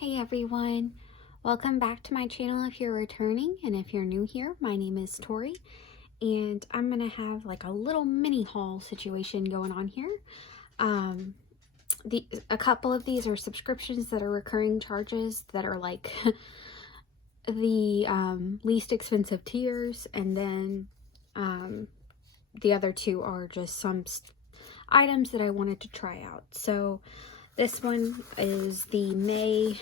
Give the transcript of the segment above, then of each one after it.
Hey everyone, welcome back to my channel if you're returning, and if you're new here, my name is Tori, and I'm gonna have like a little mini haul situation going on here. A couple of these are subscriptions that are recurring charges that are like the least expensive tiers, and then the other two are just some items that I wanted to try out. So this one is the May,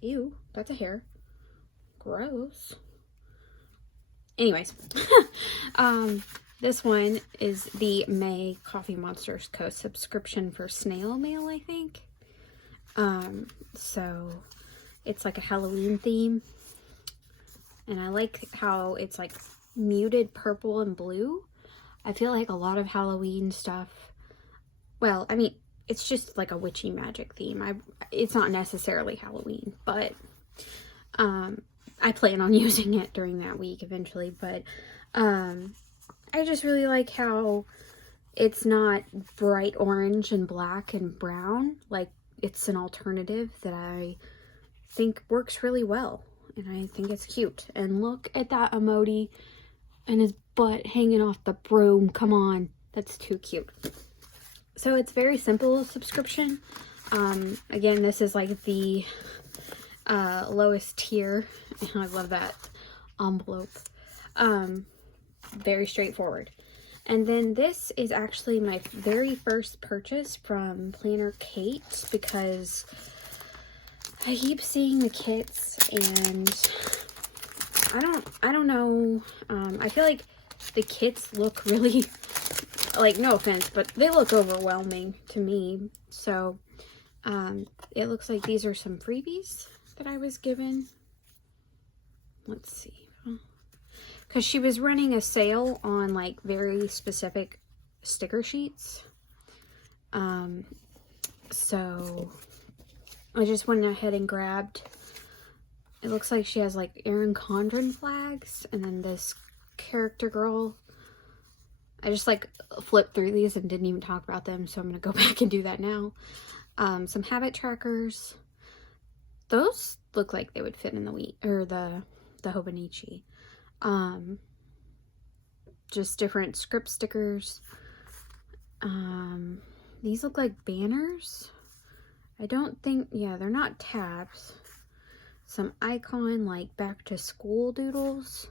ew, that's a hair, gross. Anyways, this one is the May Coffee Monsters Co. subscription for snail mail, I think. So it's like a Halloween theme, and I like how it's like muted purple and blue. I feel like a lot of Halloween stuff, well, I mean, it's just like a witchy magic theme. It's not necessarily Halloween, but I plan on using it during that week eventually. But I just really like how it's not bright orange and black and brown. Like, it's an alternative that I think works really well, and I think it's cute. And look at that emoji and his butt hanging off the broom. Come on, that's too cute. So it's very simple subscription. Again, this is like the lowest tier. I love that envelope. Very straightforward. And then this is actually my very first purchase from Planner Kate, because I keep seeing the kits and I don't know. I feel like the kits look really, like, no offense, but they look overwhelming to me. So it looks like these are some freebies that I was given. Let's see, because she was running a sale on like very specific sticker sheets. So I just went ahead and grabbed, it looks like she has like Erin Condren flags, and then this character girl. I just like flipped through these and didn't even talk about them, so I'm gonna go back and do that now. Some habit trackers. Those look like they would fit in the the Hobonichi. Just different script stickers. These look like banners. I don't think, yeah, they're not tabs. Some icon like back to school doodles.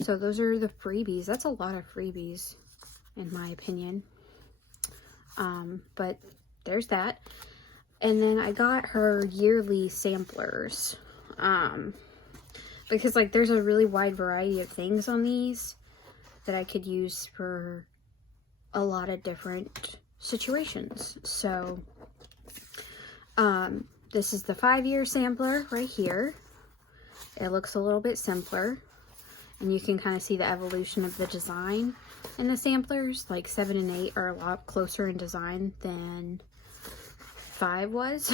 So those are the freebies. That's a lot of freebies, in my opinion. But there's that. And then I got her yearly samplers. Because like there's a really wide variety of things on these that I could use for a lot of different situations. So this is the 5-year sampler right here. It looks a little bit simpler, and you can kind of see the evolution of the design in the samplers. Like 7 and 8 are a lot closer in design than 5 was.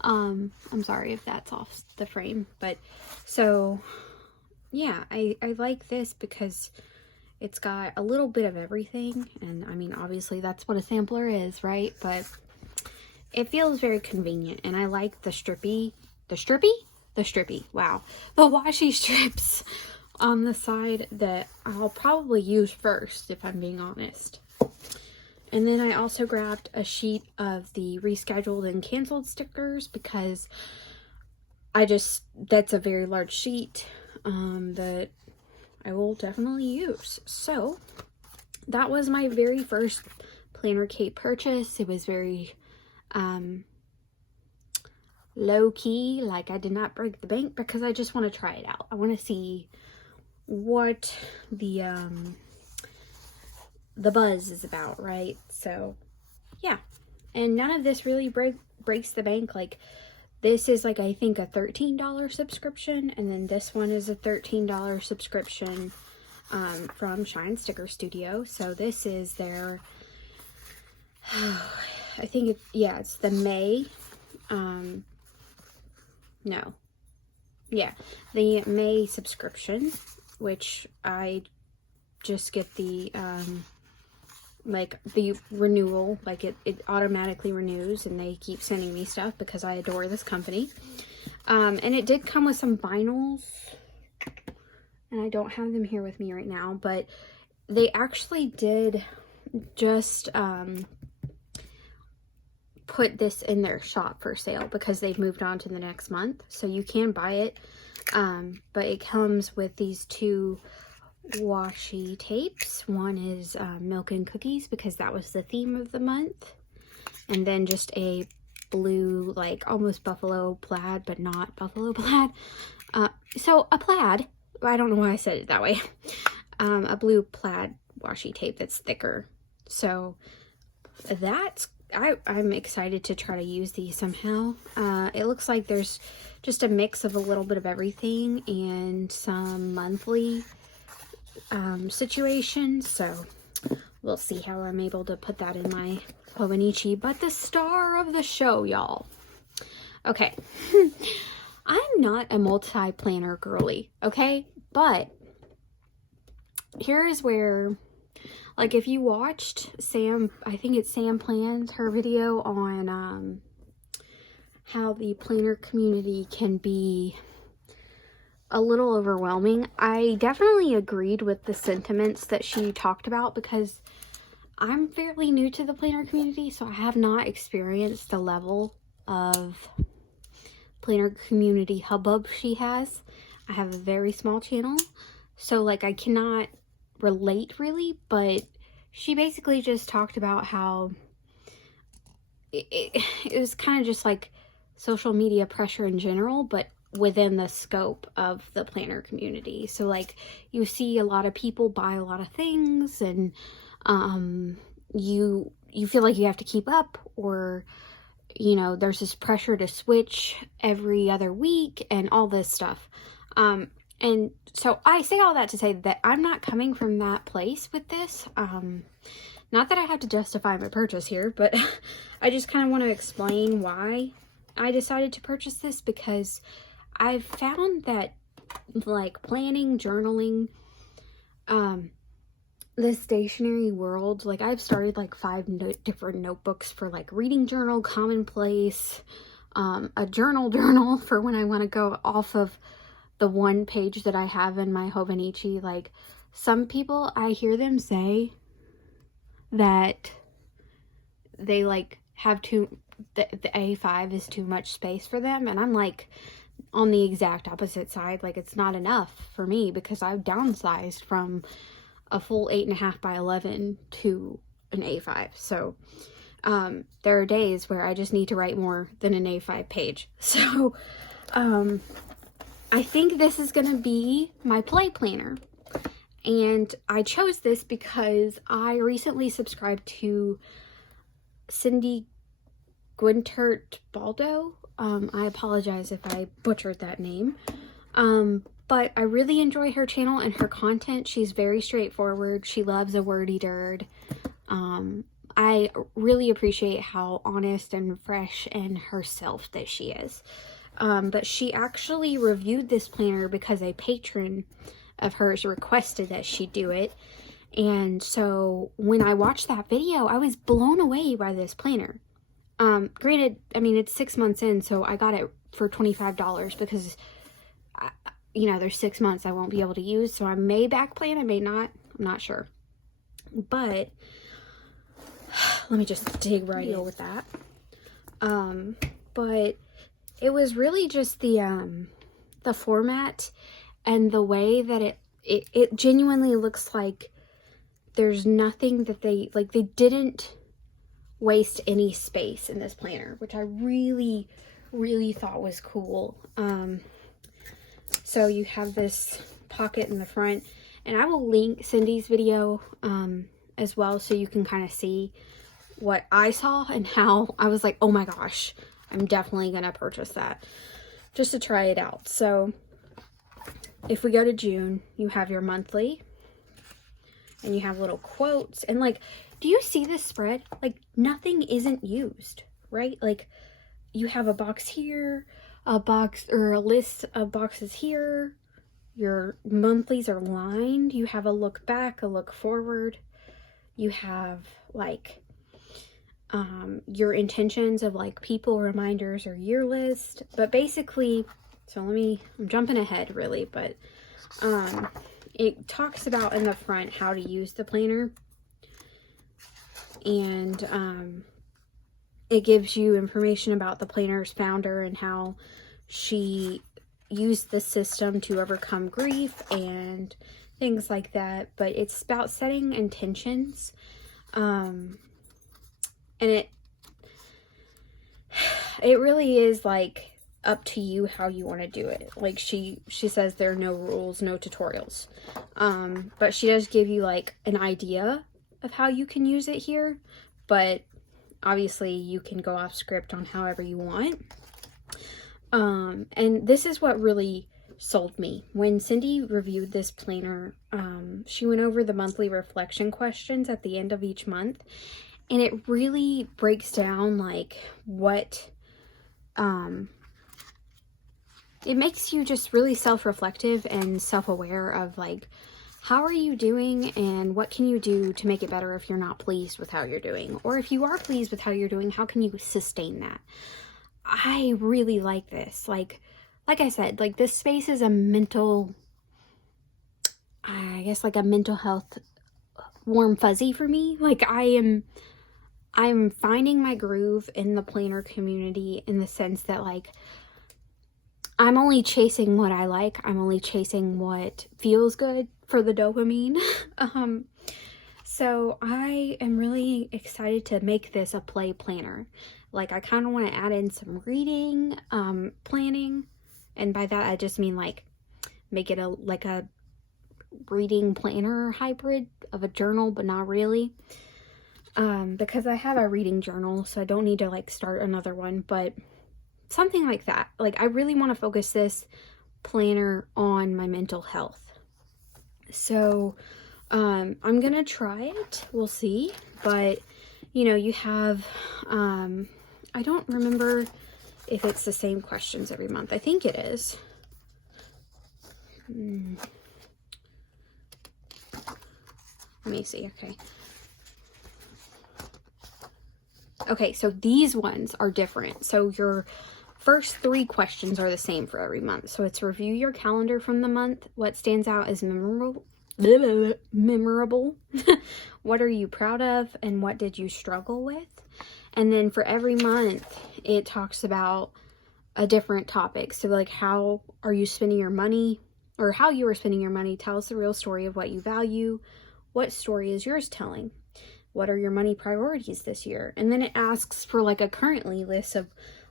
I'm sorry if that's off the frame, but so yeah, I like this because it's got a little bit of everything, and I mean, obviously that's what a sampler is, right? But it feels very convenient, and I like the strippy, wow, the washi strips on the side that I'll probably use first, if I'm being honest. And then I also grabbed a sheet of the rescheduled and canceled stickers, because that's a very large sheet that I will definitely use. So that was my very first Planner Kate purchase. It was very low-key, like I did not break the bank, because I just want to try it out. I want to see what the buzz is about, right? So yeah, and none of this really breaks the bank. Like, this is like, I think, a $13 subscription, and then this one is a $13 subscription from Shine Sticker Studio. So this is their I think it's the May the May subscription, which I just get the like the renewal, like it automatically renews, and they keep sending me stuff because I adore this company. And it did come with some vinyls, and I don't have them here with me right now, but they actually did just put this in their shop for sale because they've moved on to the next month, so you can buy it. But it comes with these 2 washi tapes. One is milk and cookies, because that was the theme of the month, and then just a blue, like almost buffalo plaid, but not buffalo plaid. So a plaid, I don't know why I said it that way. A blue plaid washi tape that's thicker. So that's, I'm excited to try to use these somehow. It looks like there's just a mix of a little bit of everything and some monthly situations. So we'll see how I'm able to put that in my Hobonichi. But the star of the show, y'all. Okay. I'm not a multi-planner girly, okay? But here is where, like, if you watched Sam, I think it's Sam Plans, her video on how the planner community can be a little overwhelming, I definitely agreed with the sentiments that she talked about, because I'm fairly new to the planner community, so I have not experienced the level of planner community hubbub she has. I have a very small channel, so like I cannot relate really, but she basically just talked about how it was kind of just like social media pressure in general, but within the scope of the planner community. So like you see a lot of people buy a lot of things, and you feel like you have to keep up, or you know, there's this pressure to switch every other week and all this stuff. And so I say all that to say that I'm not coming from that place with this. Not that I have to justify my purchase here, but I just kind of want to explain why I decided to purchase this, because I've found that like planning, journaling, the stationery world, like I've started like 5 different notebooks for like reading journal, commonplace, a journal for when I want to go off of the one page that I have in my Hobonichi. Like some people, I hear them say that they like have the A5 is too much space for them, and I'm like on the exact opposite side. Like it's not enough for me, because I've downsized from a full 8.5 by 11 to an A5. So there are days where I just need to write more than an A5 page. So I think this is going to be my play planner. And I chose this because I recently subscribed to Cindy Gwintert Baldo. I apologize if I butchered that name. But I really enjoy her channel and her content. She's very straightforward. She loves a wordy dird. I really appreciate how honest and fresh and herself that she is. But she actually reviewed this planner because a patron of hers requested that she do it. And so when I watched that video, I was blown away by this planner. Granted, I mean, it's 6 months in, so I got it for $25 because, you know, there's 6 months I won't be able to use. So I may back plan, I may not. I'm not sure. But let me just dig right in with that. But it was really just the format and the way that it genuinely looks like there's nothing that they didn't waste any space in this planner, which I really, really thought was cool. So you have this pocket in the front, and I will link Cindy's video as well, so you can kind of see what I saw and how I was like, oh my gosh, I'm definitely gonna purchase that just to try it out. So if we go to June, you have your monthly, and you have little quotes, and like, do you see this spread? Like, nothing isn't used, right? Like, you have a box here, a box or a list of boxes here. Your monthlies are lined. You have a look back, a look forward. You have like your intentions of like people, reminders, or year list. But basically, so I'm jumping ahead really, but it talks about in the front how to use the planner, and it gives you information about the planner's founder and how she used the system to overcome grief and things like that. But it's about setting intentions, and it really is like up to you how you want to do it. Like she says there are no rules, no tutorials, but she does give you like an idea of how you can use it here, but obviously you can go off script on however you want. And this is what really sold me. When Cindy reviewed this planner, she went over the monthly reflection questions at the end of each month, and it really breaks down like what it makes you just really self-reflective and self-aware of like, how are you doing and what can you do to make it better if you're not pleased with how you're doing? Or if you are pleased with how you're doing, how can you sustain that? I really like this. Like I said, like this space is a mental, I guess like a mental health warm fuzzy for me. Like I'm finding my groove in the planner community in the sense that like I'm only chasing what I like. I'm only chasing what feels good for the dopamine. So I am really excited to make this a play planner. Like I kind of want to add in some reading, planning. And by that, I just mean like make it a reading planner hybrid of a journal, but not really. Because I have a reading journal, so I don't need to like start another one, but something like that. Like I really want to focus this planner on my mental health. So I'm gonna try it. We'll see. But you know, you have I don't remember if it's the same questions every month. I think it is. Let me see. Okay, so these ones are different. So your first 3 questions are the same for every month. So it's review your calendar from the month. What stands out as memorable? What are you proud of? And what did you struggle with? And then for every month, it talks about a different topic. So like, how are you spending your money, or how you are spending your money? Tell us the real story of what you value. What story is yours telling? What are your money priorities this year? And then it asks for like a currently list of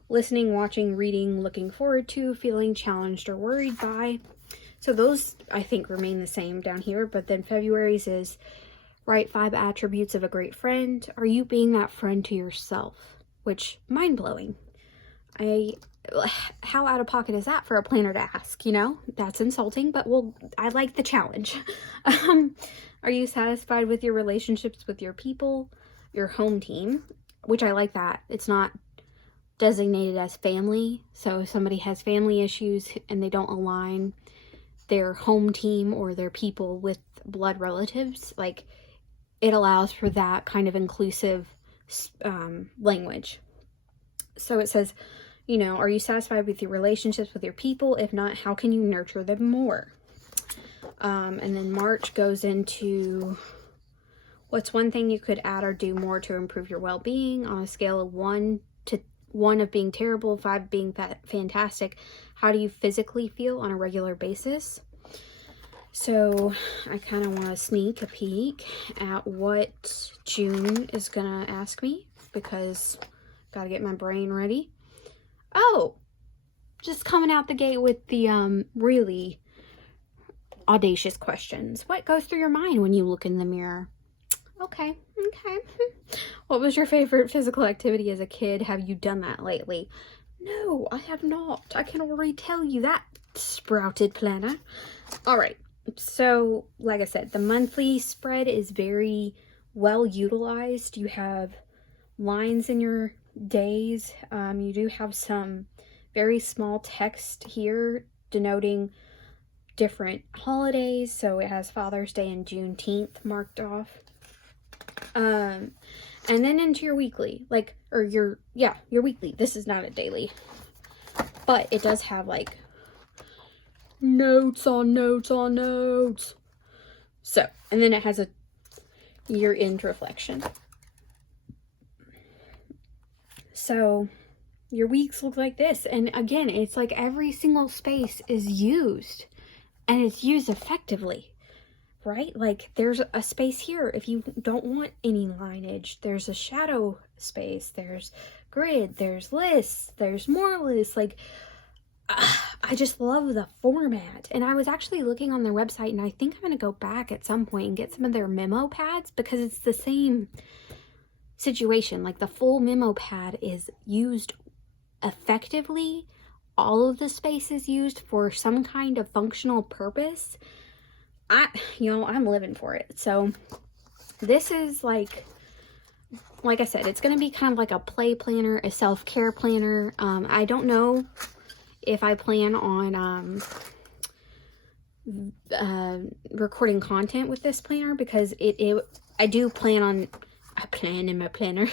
listening, watching, reading, looking forward to, feeling challenged or worried by. So those I think remain the same down here. But then February's is write 5 attributes of a great friend. Are you being that friend to yourself? Which, mind-blowing. How out of pocket is that for a planner to ask, you know? That's insulting, but I like the challenge. Are you satisfied with your relationships with your people, your home team? Which I like that. It's not designated as family. So if somebody has family issues and they don't align their home team or their people with blood relatives, like it allows for that kind of inclusive language. So it says, you know, are you satisfied with your relationships with your people? If not, how can you nurture them more? And then March goes into what's one thing you could add or do more to improve your well-being on a scale of 1 of being terrible, 5 being fantastic. How do you physically feel on a regular basis? So I kind of want to sneak a peek at what June is going to ask me, because got to get my brain ready. Oh, just coming out the gate with the really audacious questions. What goes through your mind when you look in the mirror? Okay. What was your favorite physical activity as a kid? Have you done that lately? No, I have not. I can already tell you that, sprouted planner. All right. So, like I said, the monthly spread is very well utilized. You have lines in your days. You do have some very small text here denoting different holidays. So it has Father's Day and Juneteenth marked off. And then into your weekly, like, or your weekly. This is not a daily, but it does have like notes on notes on notes. So, and then it has a year-end reflection. So your weeks look like this. And again, it's like every single space is used, and it's used effectively, right? Like there's a space here if you don't want any lineage. There's a shadow space. There's grid. There's lists. There's more lists. Like, I just love the format. And I was actually looking on their website, and I think I'm going to go back at some point and get some of their memo pads, because it's the same situation. Like the full memo pad is used effectively. All of the space is used for some kind of functional purpose. I'm living for it. So this is like I said, it's going to be kind of like a play planner, a self-care planner. I don't know if I plan on recording content with this planner, because I do plan on a plan in my planner.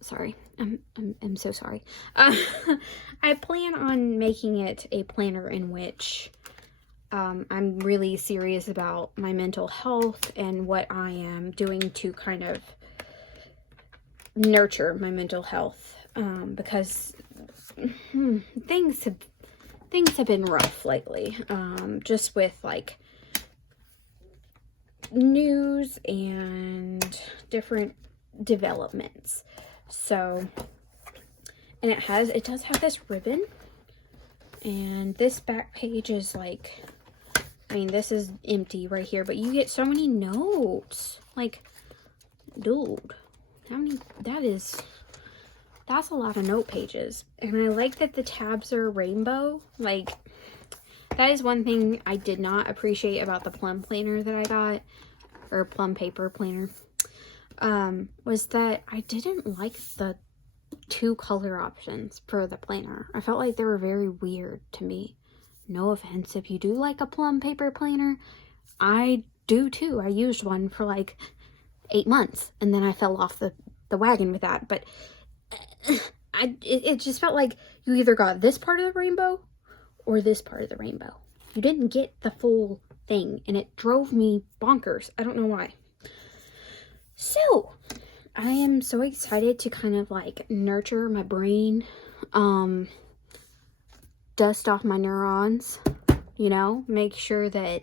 Sorry, I'm so sorry. I plan on making it a planner in which I'm really serious about my mental health and what I am doing to kind of nurture my mental health, because things have been rough lately, just with like news and different developments. So, and it does have this ribbon, and this back page is like, I mean, this is empty right here, but you get so many notes. Like, dude, how many? That's a lot of note pages. And I like that the tabs are rainbow. Like, that is one thing I did not appreciate about the plum planner that I got, or plum paper planner, was that I didn't like the 2 color options for the planner. I felt like they were very weird to me. No offense if you do like a plum paper planner. I do too. I used one for like 8 months, and then I fell off the wagon with that. But it just felt like you either got this part of the rainbow or this part of the rainbow. You didn't get the full thing, and it drove me bonkers. I don't know why. So, I am so excited to kind of like nurture my brain, dust off my neurons, make sure that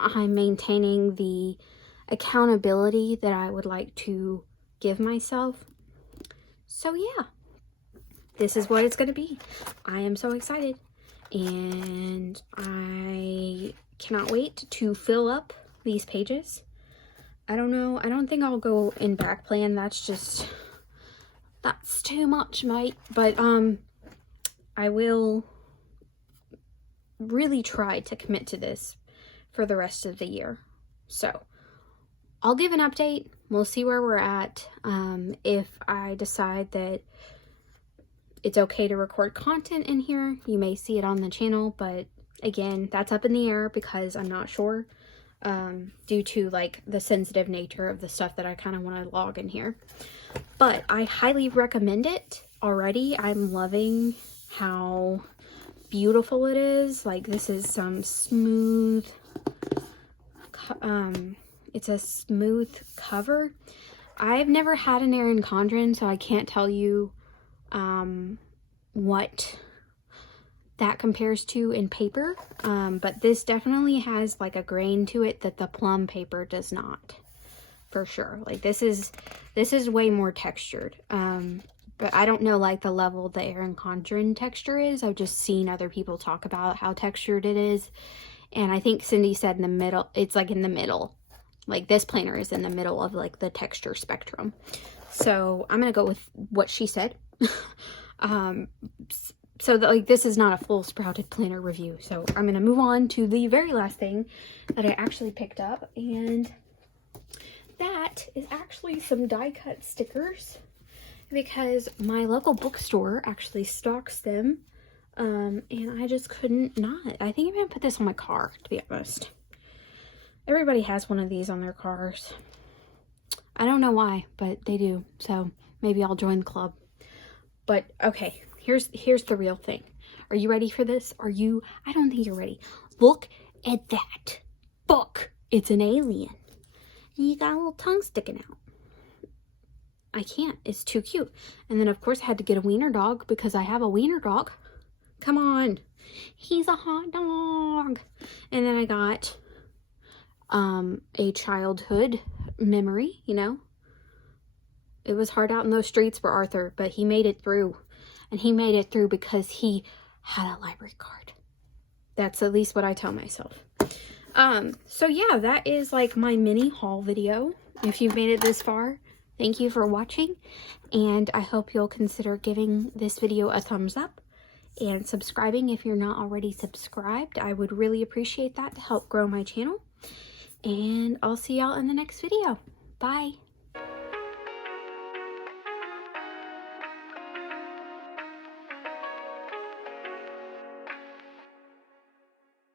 I'm maintaining the accountability that I would like to give myself. So yeah, this is what it's going to be. I am so excited, and I cannot wait to fill up these pages. I don't know. I don't think I'll go in back plan. That's too much, mate. But I will really try to commit to this for the rest of the year. So I'll give an update. We'll see where we're at. If I decide that it's okay to record content in here, you may see it on the channel, but again, that's up in the air because I'm not sure, due to like the sensitive nature of the stuff that I kind of want to log in here. But I highly recommend it already. I'm loving how beautiful it is. Like, this is some smooth, it's a smooth cover. I've never had an Erin Condren, so I can't tell you what that compares to in paper, but this definitely has like a grain to it that the plum paper does not, for sure. Like, this is way more textured, but I don't know like the level the Erin Condren texture is. I've just seen other people talk about how textured it is, and I think Cindy said in the middle, it's like in the middle. Like, this planner is in the middle of like the texture spectrum. So I'm gonna go with what she said. So that, like, this is not a full sprouted planner review. So I'm gonna move on to the very last thing that I actually picked up, and that is actually some die cut stickers, because my local bookstore actually stocks them, and I just couldn't not. I think I'm gonna put this on my car, to be honest. Everybody has one of these on their cars. I don't know why, but they do. So maybe I'll join the club. But okay, here's the real thing. Are you ready for this? I don't think you're ready. Look at that book. It's an alien. And you got a little tongue sticking out. I can't. It's too cute. And then, of course, I had to get a wiener dog because I have a wiener dog. Come on. He's a hot dog. And then I got a childhood memory, you know. It was hard out in those streets for Arthur, but he made it through. And he made it through because he had a library card. That's at least what I tell myself. So yeah, that is like my mini haul video. If you've made it this far, thank you for watching. And I hope you'll consider giving this video a thumbs up and subscribing if you're not already subscribed. I would really appreciate that to help grow my channel. And I'll see y'all in the next video. Bye.